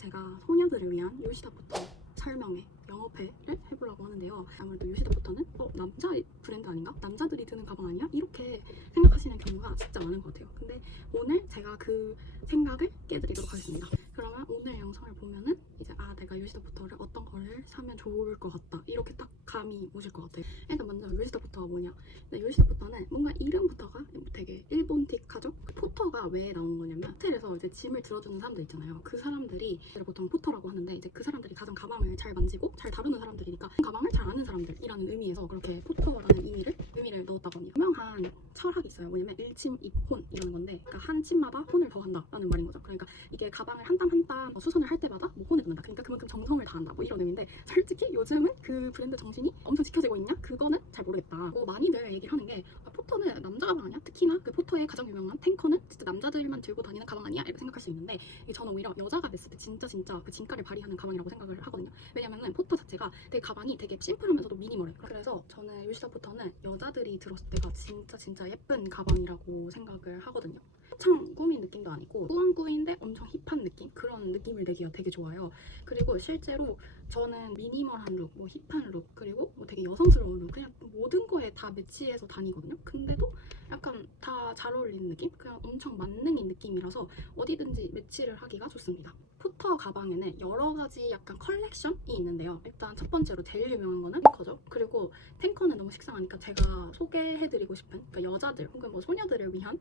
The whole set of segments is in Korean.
제가 소녀들을 위한 요시다부터 설명회 영어회를 해보려고 하는데요. 아무래도 요시다부터는 남자 브랜드 아닌가? 남자들이 드는 가방 아니야? 이렇게 생각하시는 경우가 진짜 많은 것 같아요. 근데 오늘 제가 그 생각을 깨드리도록 하겠습니다. 그러면 오늘 영상을 보면은 이제 내가 요시다부터를 어떤 거를 사면 좋을 것 같다, 이렇게 딱 감이 오실 것 같아요. 일단 먼저 요시다부터가 뭐냐? 근데 요시다부터는 뭔가 이름부터가 되게 일본틱하죠? 포터가 왜 나온 거냐면, 호텔에서 이제 짐을 들어주는 사람들 있잖아요. 그 사람들이 보통 포터라고 하는데, 이제 그 사람들이 가장 가방을 잘 만지고 잘 다루는 사람들이니까 가방을 잘 아는 사람들이라는 의미에서 그렇게 포터라는 의미를 넣었다고 합니다. 유명한 철학이 있어요. 뭐냐면 일침 입혼 이라는 건데, 그러니까 한 침마다 혼을 더한다라는 말인 거죠. 그러니까 이게 가방을 한 땀 한 땀 수선을 할 때마다 뭐 혼을 넣는다. 그러니까 그만큼 정성을 다한다, 뭐 이런 의미인데, 솔직히 요즘은 그 브랜드 정신이 엄청 지켜지고 있냐? 그거는 잘 모르겠다. 많이들 얘기를 하는 게, 포터는 남자 가방 아니야? 특히나 그 포터의 가장 유명한 탱커는 진짜 남자들만 들고 다니는 가방 아니야? 이렇게 생각할 수 있는데, 저는 오히려 여자가 냈을 때 진짜 그 진가를 발휘하는 가방이라고 생각을 하거든요. 왜냐면은 포터 자체가 되게 가방이 되게 심플하면서도 미니멀해. 그래서 저는 요시다 포터는 여자들이 들었을 때가 진짜 예쁜 가방이라고 생각을 하거든요. 참 꾸민 느낌도 아니고 꾸안꾸인데 엄청 힙한 느낌? 그런 느낌을 내기가 되게 좋아요. 그리고 실제로 저는 미니멀한 룩, 뭐 힙한 룩, 그리고 뭐 되게 여성스러운 룩, 그냥 모든 거에 다 매치해서 다니거든요. 근데도 약간 다 잘 어울리는 느낌? 그냥 엄청 만능인 느낌이라서 어디든지 매치를 하기가 좋습니다. 포터 가방에는 여러 가지 약간 컬렉션이 있는데요. 일단 첫 번째로 제일 유명한 거는 탱커죠. 그리고 탱커는 너무 식상하니까 제가 소개해드리고 싶은, 그러니까 여자들 혹은 뭐 소녀들을 위한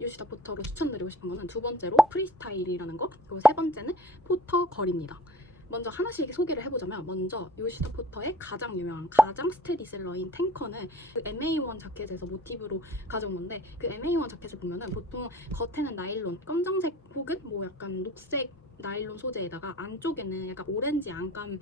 요시다 포터로 추천드리고 싶은 거는 두 번째로 프리스타일이라는 거, 그리고 세 번째는 포터 걸입니다. 먼저 하나씩 소개를 해보자면, 먼저 요시다 포터의 가장 유명한, 가장 스테디셀러인 탱커는 그 MA1 자켓에서 모티브로 가져온 건데, 그 MA1 자켓을 보면은 보통 겉에는 나일론, 검정색 혹은 뭐 약간 녹색 나일론 소재에다가 안쪽에는 약간 오렌지 안감이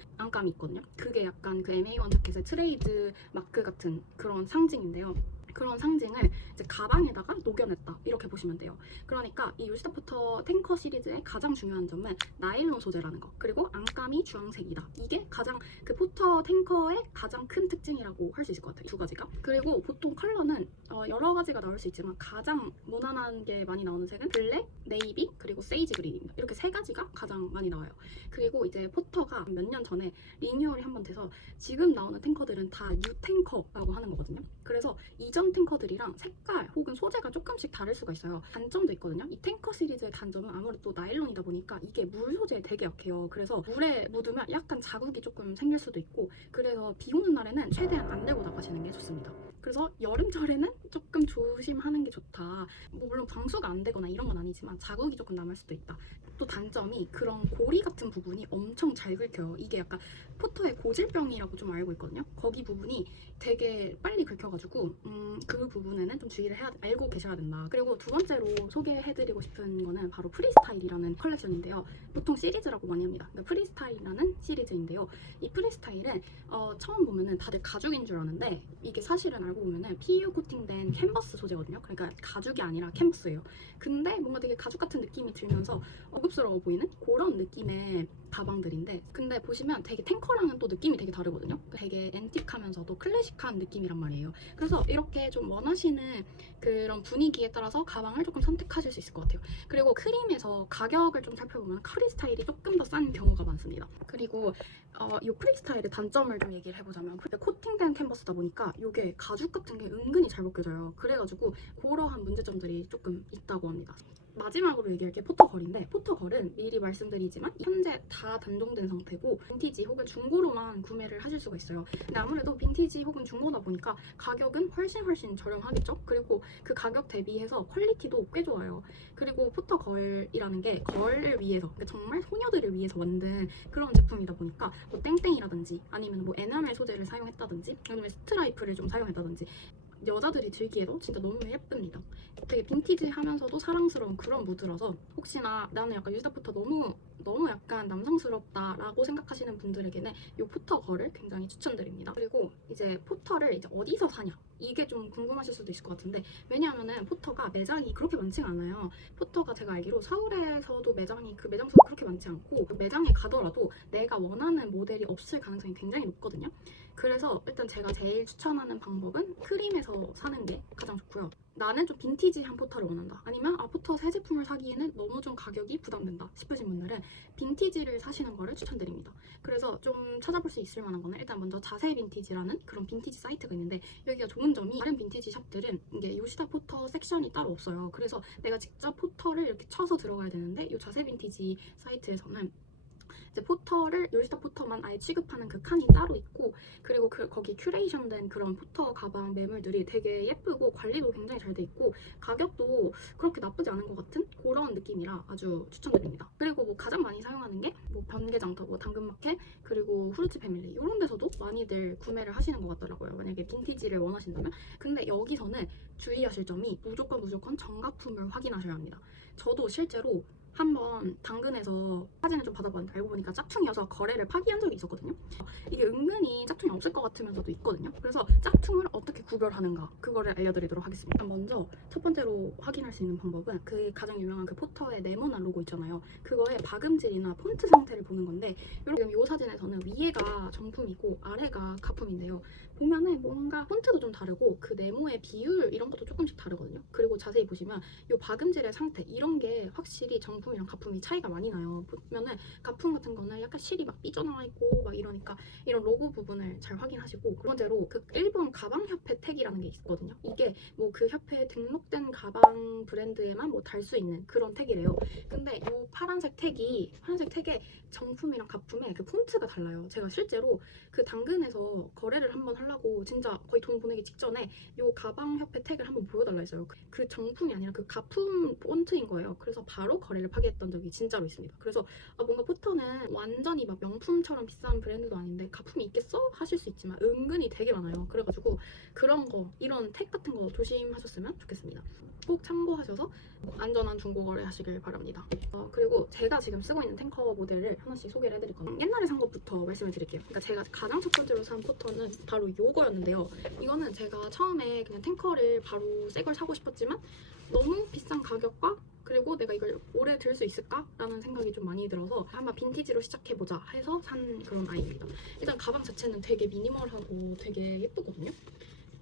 있거든요. 그게 약간 그 MA1 자켓의 트레이드 마크 같은 그런 상징인데요. 그런 상징을 이제 가방에다가 녹여냈다, 이렇게 보시면 돼요. 그러니까 이 요시다 포터 탱커 시리즈의 가장 중요한 점은 나일론 소재라는 거, 그리고 안감이 주황색이다. 이게 가장 그 포터 탱커의 가장 큰 특징이라고 할 수 있을 것 같아요, 두 가지가. 그리고 보통 컬러는 여러 가지가 나올 수 있지만 가장 무난한 게 많이 나오는 색은 블랙, 네이비, 그리고 세이지 그린입니다. 이렇게 세 가지가 가장 많이 나와요. 그리고 이제 포터가 몇 년 전에 리뉴얼이 한번 돼서 지금 나오는 탱커들은 다 뉴 탱커라고 하는 거거든요. 그래서 이전 탱커들이랑 색깔 혹은 소재가 조금씩 다를 수가 있어요. 단점도 있거든요. 이 탱커 시리즈의 단점은 아무래도 나일론이다 보니까 이게 물 소재에 되게 약해요. 그래서 물에 묻으면 약간 자국이 조금 생길 수도 있고, 그래서 비 오는 날에는 최대한 안 들고 나가시는 게 좋습니다. 그래서 여름철에는 조금 조심하는 게 좋다. 뭐 물론 방수가 안 되거나 이런 건 아니지만 자국이 조금 남을 수도 있다. 또 단점이 그런 고리 같은 부분이 엄청 잘 긁혀요. 이게 약간 포터의 고질병이라고 좀 알고 있거든요. 거기 부분이 되게 빨리 긁혀가지고 그 부분에는 좀 주의를 알고 계셔야 된다. 그리고 두 번째로 소개해드리고 싶은 거는 바로 프리스타일이라는 컬렉션인데요. 보통 시리즈라고 많이 합니다. 그러니까 프리스타일이라는 시리즈인데요. 이 프리스타일은 처음 보면은 다들 가죽인 줄 아는데, 이게 사실은 알고 보면은 PU 코팅된 캔버스 소재거든요. 그러니까 가죽이 아니라 캔버스예요. 근데 뭔가 되게 가죽 같은 느낌이 들면서 고급스러워 보이는 그런 느낌의 가방들인데, 근데 보시면 되게 탱커랑은 또 느낌이 되게 다르거든요. 되게 앤틱하면서도 클래식한 느낌이란 말이에요. 그래서 이렇게 좀 원하시는 그런 분위기에 따라서 가방을 조금 선택하실 수 있을 것 같아요. 그리고 크림에서 가격을 좀 살펴보면 프리스타일이 조금 더 싼 경우가 많습니다. 그리고 이 프리스타일의 단점을 좀 얘기를 해보자면, 코팅된 캔버스다 보니까 이게 가죽 같은 게 은근히 잘 벗겨져요. 그래가지고 그러한 문제점들이 조금 있다고 합니다. 마지막으로 얘기할 게 포터걸인데, 포터걸은 미리 말씀드리지만 현재 다 단종된 상태고 빈티지 혹은 중고로만 구매를 하실 수가 있어요. 근데 아무래도 빈티지 혹은 중고다 보니까 가격은 훨씬 저렴하겠죠? 그리고 그 가격 대비해서 퀄리티도 꽤 좋아요. 그리고 포터걸이라는 게 걸을 위해서, 그러니까 정말 소녀들을 위해서 만든 그런 제품이다 보니까 뭐 땡땡이라든지 아니면 뭐 에나멜 소재를 사용했다든지 아니면 스트라이프를 좀 사용했다든지 여자들이 들기에도 진짜 너무 예쁩니다. 되게 빈티지하면서도 사랑스러운 그런 무드라서, 혹시나 나는 약간 요시다부터 너무 약간 남성스럽다라고 생각하시는 분들에게는 이 포터걸을 굉장히 추천드립니다. 그리고 이제 포터를 이제 어디서 사냐, 이게 좀 궁금하실 수도 있을 것 같은데, 왜냐하면은 포터가 매장이 그렇게 많지가 않아요. 포터가 제가 알기로 서울에서도 그 매장 수가 그렇게 많지 않고, 그 매장에 가더라도 내가 원하는 모델이 없을 가능성이 굉장히 높거든요. 그래서 일단 제가 제일 추천하는 방법은 크림에서 사는 게 가장 좋고요. 나는 좀 빈티지한 포터를 원한다. 아니면 포터 새 제품을 사기에는 너무 좀 가격이 부담된다 싶으신 분들은 빈티지를 사시는 거를 추천드립니다. 그래서 좀 찾아볼 수 있을 만한 거는 일단 먼저 자세 빈티지라는 그런 빈티지 사이트가 있는데 여기가 좋은 점이 다른 빈티지 샵들은 이게 요시다 포터 섹션이 따로 없어요. 그래서 내가 직접 포터를 이렇게 쳐서 들어가야 되는데 이 자세 빈티지 사이트에서는 이제 포터를 요시다 포터만 아예 취급하는 그 칸이 따로 있고 그리고 거기 큐레이션된 그런 포터 가방 매물들이 되게 예쁘고 관리도 굉장히 잘 돼 있고 가격도 그렇게 나쁘지 않은 것 같은 그런 느낌이라 아주 추천드립니다. 그리고 뭐 가장 많이 사용하는 게 뭐 번개장터, 뭐 당근마켓 그리고 후르츠 패밀리 이런 데서도 많이들 구매를 하시는 것 같더라고요. 만약에 빈티지를 원하신다면. 근데 여기서는 주의하실 점이 무조건 정가품을 확인하셔야 합니다. 저도 실제로 한번 당근에서 사진을 좀 받아봤는데 알고 보니까 짝퉁이어서 거래를 파기한 적이 있었거든요. 이게 은근히 짝퉁이 없을 것 같으면서도 있거든요. 그래서 짝퉁을 어떻게 구별하는가 그거를 알려드리도록 하겠습니다. 먼저 첫 번째로 확인할 수 있는 방법은 그 가장 유명한 그 포터의 네모난 로고 있잖아요. 그거의 박음질이나 폰트 상태를 보는 건데 지금 이 사진에서는 위에가 정품이고 아래가 가품인데요. 보면은 뭔가 폰트도 좀 다르고 그 네모의 비율 이런 것도 조금씩 다르거든요. 그리고 자세히 보시면 이 박음질의 상태 이런 게 확실히 정품이랑 가품이 차이가 많이 나요. 보면은 가품 같은 거는 약간 실이 막 삐져나와 있고 막 이러니까 이런 로고 부분을 잘 확인하시고 두 번째로 그 일본 가방협회 택이라는 게 있거든요. 이게 뭐 그 협회에 등록된 가방 브랜드에만 뭐 달 수 있는 그런 택이래요. 근데 이 파란색 택에 정품이랑 가품에 그 폰트가 달라요. 제가 실제로 그 당근에서 거래를 한번 하려고 진짜 거의 돈 보내기 직전에 이 가방협회 택을 한번 보여달라 했어요. 그 정품이 아니라 그 가품 폰트인 거예요. 그래서 바로 거래를 파기했던 적이 진짜로 있습니다. 그래서 뭔가 포터는 완전히 막 명품처럼 비싼 브랜드도 아닌데 가품이 있겠어? 하실 수 있지만 은근히 되게 많아요. 그래가지고 그런 거 이런 택 같은 거 조심하셨으면 좋겠습니다. 꼭 참고하셔서 안전한 중고거래 하시길 바랍니다. 그리고 제가 지금 쓰고 있는 탱커 모델을 하나씩 소개를 해드릴 건데 옛날에 산 것부터 말씀을 드릴게요. 그러니까 제가 가장 첫 번째로 산 포터는 바로 요거였는데요. 이거는 제가 처음에 그냥 탱커를 바로 새 걸 사고 싶었지만 너무 비싼 가격과 그리고 내가 이걸 오래 들 수 있을까? 라는 생각이 좀 많이 들어서 한번 빈티지로 시작해보자 해서 산 그런 아이입니다. 일단 가방 자체는 되게 미니멀하고 되게 예쁘거든요.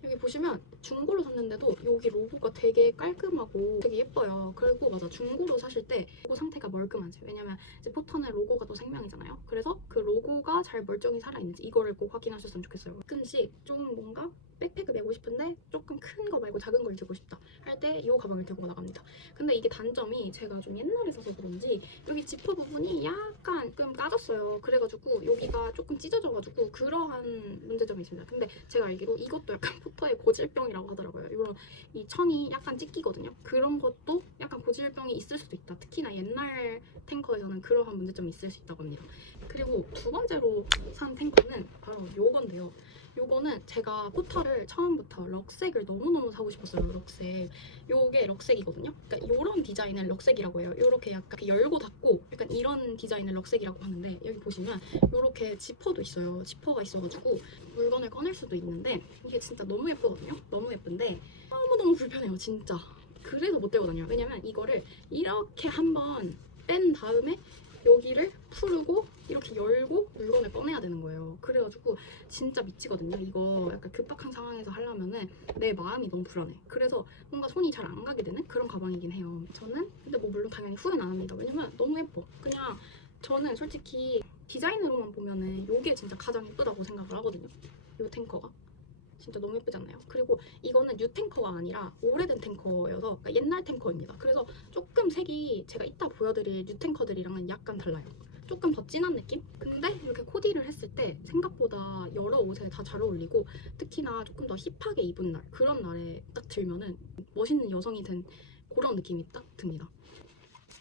여기 보시면 중고로 샀는데도 여기 로고가 되게 깔끔하고 되게 예뻐요. 그리고 맞아, 중고로 사실 때 로고 상태가 멀끔하지. 왜냐면 이제 포터는 로고가 또 생명이잖아요. 그래서 그 로고가 잘 멀쩡히 살아있는지 이거를 꼭 확인하셨으면 좋겠어요. 가끔씩 좀 뭔가 백팩을 메고 싶은데 조금 큰 거 말고 작은 걸 들고 싶다 할 때 이 가방을 들고 나갑니다. 근데 이게 단점이 제가 좀 옛날에 사서 그런지 여기 지퍼 부분이 약간 좀 까졌어요. 그래가지고 여기가 조금 찢어져가지고 그러한 문제점이 있습니다. 근데 제가 알기로 이것도 약간 포터의 고질병이라고 하더라고요. 이런 이 천이 약간 찢기거든요. 그런 것도 약간 고질병이 있을 수도 있다. 특히나 옛날 탱커에서는 그러한 문제점이 있을 수 있다고 합니다. 그리고 두 번째로 산 탱커는 바로 요건데요. 요거는 제가 포터를 처음부터 럭색을 너무너무 사고 싶었어요. 럭색. 요게 럭색이거든요. 그러니까 요런 디자인을 럭색이라고 해요. 요렇게 약간 열고 닫고 약간 이런 디자인을 럭색이라고 하는데 여기 보시면 요렇게 지퍼도 있어요. 지퍼가 있어가지고 물건을 꺼낼 수도 있는데 이게 진짜 너무 예쁘거든요. 너무 예쁜데 너무너무 불편해요. 진짜. 그래서 못 들고 다녀요. 왜냐면 이거를 이렇게 한번 뺀 다음에 여기를 풀고 이렇게 열고 물건을 꺼내야 되는 거예요. 그래가지고 진짜 미치거든요. 이거 약간 급박한 상황에서 하려면은 내 마음이 너무 불안해. 그래서 뭔가 손이 잘 안 가게 되는 그런 가방이긴 해요. 저는 근데 뭐 물론 당연히 후회는 안 합니다. 왜냐면 너무 예뻐. 그냥 저는 솔직히 디자인으로만 보면은 이게 진짜 가장 예쁘다고 생각을 하거든요. 이 탱커가. 진짜 너무 예쁘지 않나요? 그리고 이거는 뉴 탱커가 아니라 오래된 탱커여서 그러니까 옛날 탱커입니다. 그래서 조금 색이 제가 이따 보여드릴 뉴 탱커들이랑은 약간 달라요. 조금 더 진한 느낌? 근데 이렇게 코디를 했을 때 생각보다 여러 옷에 다 잘 어울리고 특히나 조금 더 힙하게 입은 날 그런 날에 딱 들면은 멋있는 여성이 된 그런 느낌이 딱 듭니다.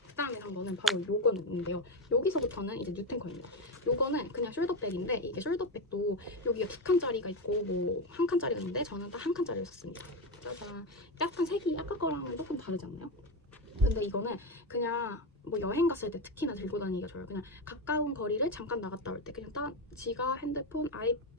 그다음에 산 거는 바로 요거인데요. 여기서부터는 이제 뉴탱커입니다. 요거는 그냥 숄더백인데 이게 숄더백도 여기가 2칸짜리가 있고 뭐 1칸짜리가 있는데 저는 딱 1칸짜리를 샀습니다. 짜잔. 약간 색이 아까 거랑은 조금 다르지 않나요? 근데 이거는 그냥 뭐 여행 갔을 때 특히나 들고 다니기가 좋아요. 그냥 가까운 거리를 잠깐 나갔다 올 때 그냥 딱 지갑, 핸드폰,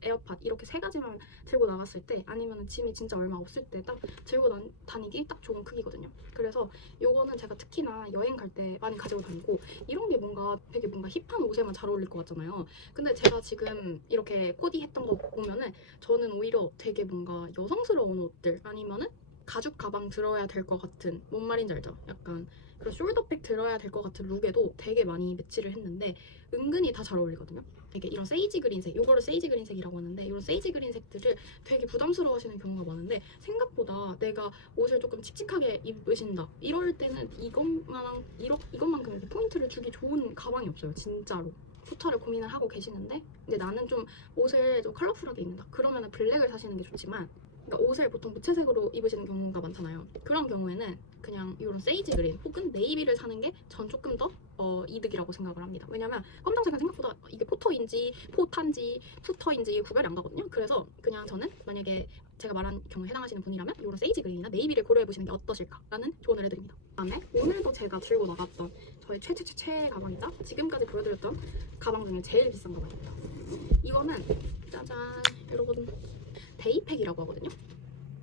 에어팟 이렇게 세 가지만 들고 나갔을 때 아니면 짐이 진짜 얼마 없을 때 딱 들고 다니기 딱 좋은 크기거든요. 그래서 요거는 제가 특히나 여행 갈 때 많이 가지고 다니고 이런 게 뭔가 되게 뭔가 힙한 옷에만 잘 어울릴 것 같잖아요. 근데 제가 지금 이렇게 코디했던 거 보면은 저는 오히려 되게 뭔가 여성스러운 옷들 아니면은 가죽 가방 들어야 될 것 같은, 뭔 말인지 알죠? 약간 그런 숄더백 들어야 될 것 같은 룩에도 되게 많이 매치를 했는데 은근히 다 잘 어울리거든요. 이게 이런 세이지 그린색, 요거를 세이지 그린색이라고 하는데 이런 세이지 그린색들을 되게 부담스러워하시는 경우가 많은데 생각보다 내가 옷을 조금 칙칙하게 입으신다 이럴 때는 이것만큼 이렇게 포인트를 주기 좋은 가방이 없어요, 진짜로. 포터를 고민을 하고 계시는데 이제 나는 좀 옷을 좀 컬러풀하게 입는다 그러면은 블랙을 사시는 게 좋지만, 그러니까 옷을 보통 무채색으로 입으시는 경우가 많잖아요. 그런 경우에는 그냥 이런 세이지 그린 혹은 네이비를 사는 게 전 조금 더 이득이라고 생각을 합니다. 왜냐면 검정색은 생각보다 이게 포터인지 포탄지 푸터인지 구별이 안 가거든요. 그래서 그냥 저는 만약에 제가 말한 경우에 해당하시는 분이라면 이런 세이지 그린이나 네이비를 고려해보시는 게 어떠실까라는 조언을 해드립니다. 그다음에 오늘도 제가 들고 나갔던 저의 최 가방이자 지금까지 보여드렸던 가방 중에 제일 비싼 가방입니다. 이거는 짜잔, 여러분, 데이팩이라고 하거든요.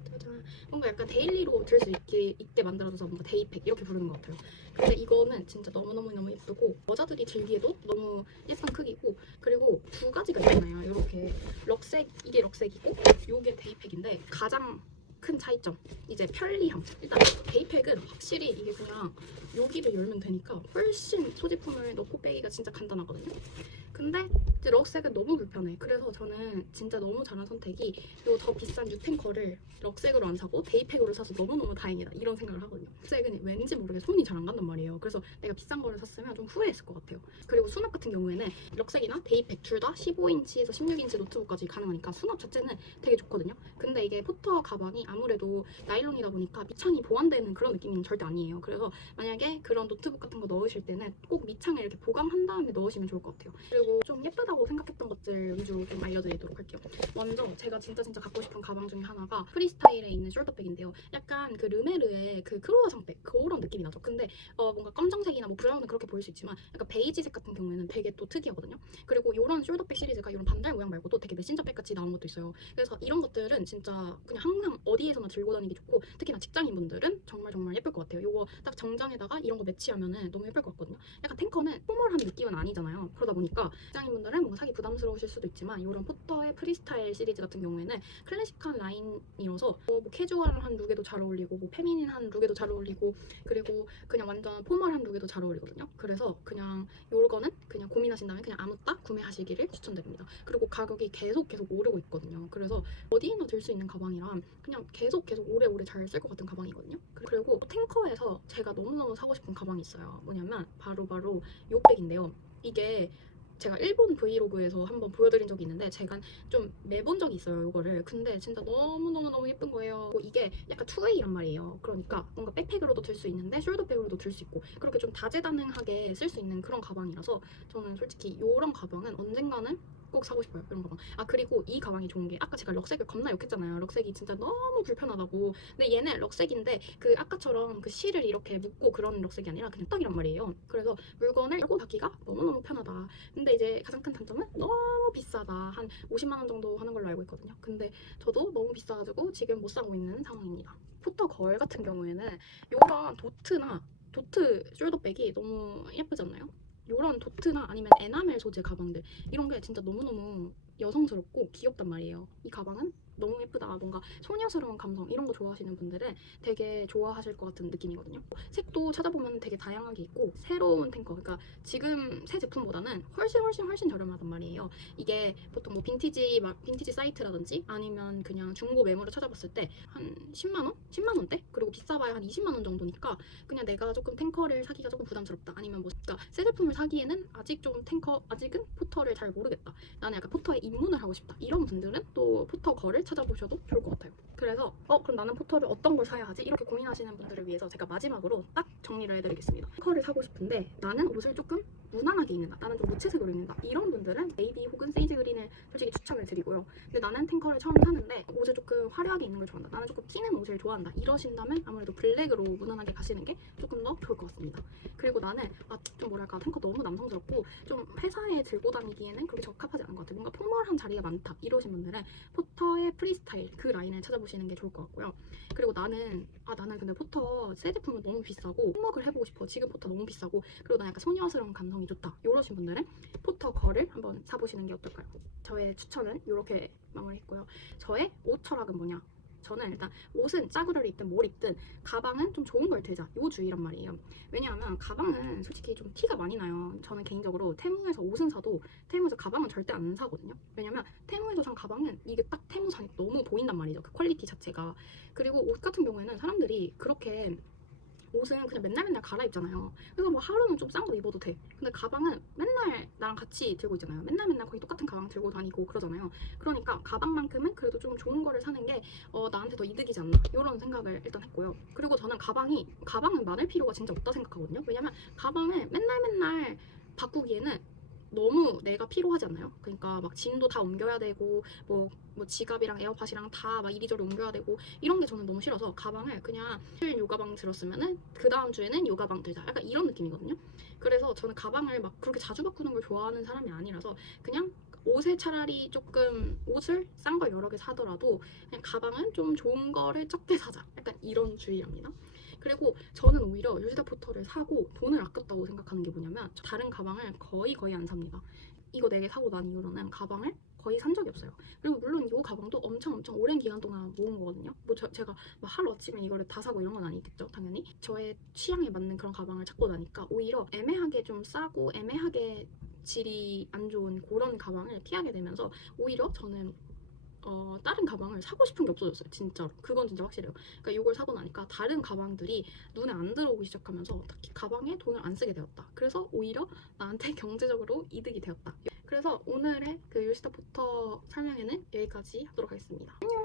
짜잔. 뭔가 약간 데일리로 들 수 있게 만들어줘서 뭔가 데이팩 이렇게 부르는 것 같아요. 근데 이거는 진짜 너무 예쁘고 여자들이 들기에도 너무 예쁜 크기고, 그리고 두 가지가 있잖아요. 이렇게 럭색, 이게 럭색이고 이게 데이팩인데 가장 큰 차이점, 이제 편리함. 일단 데이팩은 확실히 이게 그냥 여기를 열면 되니까 훨씬 소지품을 넣고 빼기가 진짜 간단하거든요. 근데 이제 럭색은 너무 불편해. 그래서 저는 진짜 너무 잘한 선택이 이 더 비싼 뉴텐커를 럭색으로 안 사고 데이팩으로 사서 너무너무 다행이다 이런 생각을 하거든요. 럭색은 왠지 모르게 손이 잘 안 간단 말이에요. 그래서 내가 비싼 거를 샀으면 좀 후회했을 것 같아요. 그리고 수납 같은 경우에는 럭색이나 데이팩 둘 다 15인치에서 16인치 노트북까지 가능하니까 수납 자체는 되게 좋거든요. 근데 이게 포터 가방이 아무래도 나일론이다 보니까 밑창이 보완되는 그런 느낌은 절대 아니에요. 그래서 만약에 그런 노트북 같은 거 넣으실 때는 꼭 밑창을 이렇게 보강한 다음에 넣으시면 좋을 것 같아요. 그리고 좀 예쁘다고 생각했던 것들 위주로 좀 알려드리도록 할게요. 먼저 제가 진짜 갖고 싶은 가방 중에 하나가 프리스타일에 있는 숄더백인데요. 약간 그 르메르의 그 크로아상백 그런 느낌이 나죠. 근데 뭔가 검정색이나 뭐 브라운은 그렇게 보일 수 있지만 약간 베이지색 같은 경우에는 되게 또 특이하거든요. 그리고 이런 숄더백 시리즈가 이런 반달 모양 말고도 되게 메신저백 같이 나온 것도 있어요. 그래서 이런 것들은 진짜 그냥 항상 어디에서나 들고 다니기 좋고, 특히나 직장인분들은 정말 예쁠 것 같아요. 이거 딱 정장에다가 이런 거 매치하면은 너무 예쁠 것 같거든요. 약간 탱커는 포멀한 느낌은 아니잖아요. 그러다 보니까 직장인분들은 뭔가 사기 부담스러우실 수도 있지만 이런 포터의 프리스타일 시리즈 같은 경우에는 클래식한 라인이어서 뭐 캐주얼한 룩에도 잘 어울리고 뭐 페미닌한 룩에도 잘 어울리고, 그리고 그냥 완전 포멀한 룩에도 잘 어울리거든요. 그래서 그냥 요거는 그냥 고민하신다면 그냥 아무따 구매하시기를 추천드립니다. 그리고 가격이 계속 오르고 있거든요. 그래서 어디에나 들 수 있는 가방이랑 그냥 계속 오래오래 잘 쓸 것 같은 가방이거든요. 그리고 탱커에서 제가 너무너무 사고 싶은 가방이 있어요. 뭐냐면 바로 요 백인데요. 이게 제가 일본 브이로그에서 한번 보여드린 적이 있는데 제가 좀 매본 적이 있어요, 이거를. 근데 진짜 너무 예쁜 거예요. 이게 약간 투웨이란 말이에요. 그러니까 뭔가 백팩으로도 들 수 있는데 숄더백으로도 들 수 있고 그렇게 좀 다재다능하게 쓸 수 있는 그런 가방이라서 저는 솔직히 이런 가방은 언젠가는 꼭 사고 싶어요, 이런 가방. 아, 그리고 이 가방이 좋은 게 아까 제가 럭색을 겁나 욕했잖아요. 럭색이 진짜 너무 불편하다고. 근데 얘는 럭색인데 그 아까처럼 그 실을 이렇게 묶고 그런 럭색이 아니라 그냥 딱이란 말이에요. 그래서 물건을 끌고 가기가 너무너무 편하다. 근데 이제 가장 큰 단점은 너무 비싸다. 한 50만 원 정도 하는 걸로 알고 있거든요. 근데 저도 너무 비싸가지고 지금 못 사고 있는 상황입니다. 포터 거울 같은 경우에는 이런 도트 숄더백이 너무 예쁘지 않나요? 이런 도트나 아니면 에나멜 소재 가방들, 이런 게 진짜 너무너무 여성스럽고 귀엽단 말이에요. 이 가방은 너무 예쁘다, 뭔가 소녀스러운 감성 이런 거 좋아하시는 분들은 되게 좋아하실 것 같은 느낌이거든요. 색도 찾아보면 되게 다양하게 있고 새로운 탱커, 그러니까 지금 새 제품보다는 훨씬 저렴하단 말이에요. 이게 보통 뭐 빈티지 사이트라든지 아니면 그냥 중고 매물을 찾아봤을 때 한 10만 원? 10만 원대? 그리고 비싸봐야 한 20만 원 정도니까 그냥 내가 조금 탱커를 사기가 조금 부담스럽다, 아니면 뭐 그러니까 새 제품을 사기에는 아직은 포터를 잘 모르겠다, 나는 약간 포터에 입문을 하고 싶다, 이런 분들은 또 포터 거를 찾아보셔도 좋을 것 같아요. 그래서 그럼 나는 포터를 어떤 걸 사야 하지? 이렇게 고민하시는 분들을 위해서 제가 마지막으로 딱 정리를 해드리겠습니다. 포터를 사고 싶은데 나는 옷을 조금 무난하게 입는다, 나는 좀 무채색으로 입는다, 이런 분들은 네이비 혹은 세이지 그린을 솔직히 추천을 드리고요. 근데 나는 탱커를 처음 사는데 옷을 조금 화려하게 입는 걸 좋아한다, 나는 조금 튀는 옷을 좋아한다, 이러신다면 아무래도 블랙으로 무난하게 가시는 게 조금 더 좋을 것 같습니다. 그리고 나는 좀 뭐랄까, 탱커 너무 남성스럽고 좀 회사에 들고 다니기에는 그렇게 적합하지 않은 것 같아, 뭔가 포멀한 자리가 많다, 이러신 분들은 포터의 프리스타일 그 라인을 찾아보시는 게 좋을 것 같고요. 그리고 나는 근데 포터 새 제품은 너무 비싸고 품목을 해보고 싶어, 지금 포터 너무 비싸고, 그리고 나 약간 소녀스러운 감성이 좋다, 이러신 분들은 포터 거를 한번 사보시는 게 어떨까요? 저의 추천은 이렇게 마무리했고요. 저의 옷 철학은 뭐냐? 저는 일단 옷은 싸구려를 입든 뭘 입든 가방은 좀 좋은 걸 들자, 요 주의란 말이에요. 왜냐하면 가방은 솔직히 좀 티가 많이 나요. 저는 개인적으로 테무에서 옷은 사도 테무에서 가방은 절대 안 사거든요. 왜냐면 테무에서 산 가방은 이게 딱 테무산이 너무 보인단 말이죠, 그 퀄리티 자체가. 그리고 옷 같은 경우에는 사람들이 그렇게 옷은 그냥 맨날 갈아입잖아요. 그래서 뭐 하루는 좀 싼 거 입어도 돼. 근데 가방은 맨날 나랑 같이 들고 있잖아요. 맨날 거의 똑같은 가방 들고 다니고 그러잖아요. 그러니까 가방만큼은 그래도 좀 좋은 거를 사는 게 나한테 더 이득이지 않나, 이런 생각을 일단 했고요. 그리고 저는 가방은 많을 필요가 진짜 없다 생각하거든요. 왜냐면 가방을 맨날 바꾸기에는 너무 내가 필요하지 않나요? 그러니까 막 짐도 다 옮겨야 되고 뭐 지갑이랑 에어팟이랑 다 막 이리저리 옮겨야 되고 이런 게 저는 너무 싫어서 가방을 그냥 요가방 들었으면은 그 다음 주에는 요가방 들자, 약간 이런 느낌이거든요. 그래서 저는 가방을 막 그렇게 자주 바꾸는 걸 좋아하는 사람이 아니라서 그냥 옷에 차라리 조금 옷을 싼 걸 여러 개 사더라도 그냥 가방은 좀 좋은 거를 적게 사자, 약간 이런 주의랍니다. 그리고 저는 오히려 요시다 포터를 사고 돈을 아꼈다고 생각하는 게 뭐냐면 다른 가방을 거의 안 삽니다. 이거 4개 사고 난 이후로는 가방을 거의 산 적이 없어요. 그리고 물론 이 가방도 엄청 오랜 기간 동안 모은 거거든요. 뭐 제가 막 하루아침에 이거를 다 사고 이런 건 아니겠죠, 당연히. 저의 취향에 맞는 그런 가방을 찾고 나니까 오히려 애매하게 좀 싸고 애매하게 질이 안 좋은 그런 가방을 피하게 되면서 오히려 저는 다른 가방을 사고 싶은 게 없어졌어요, 진짜로. 그건 진짜 확실해요. 그러니까 이걸 사고 나니까 다른 가방들이 눈에 안 들어오기 시작하면서 딱히 가방에 돈을 안 쓰게 되었다. 그래서 오히려 나한테 경제적으로 이득이 되었다. 그래서 오늘의 그 요시다 포터 설명회는 여기까지 하도록 하겠습니다. 안녕!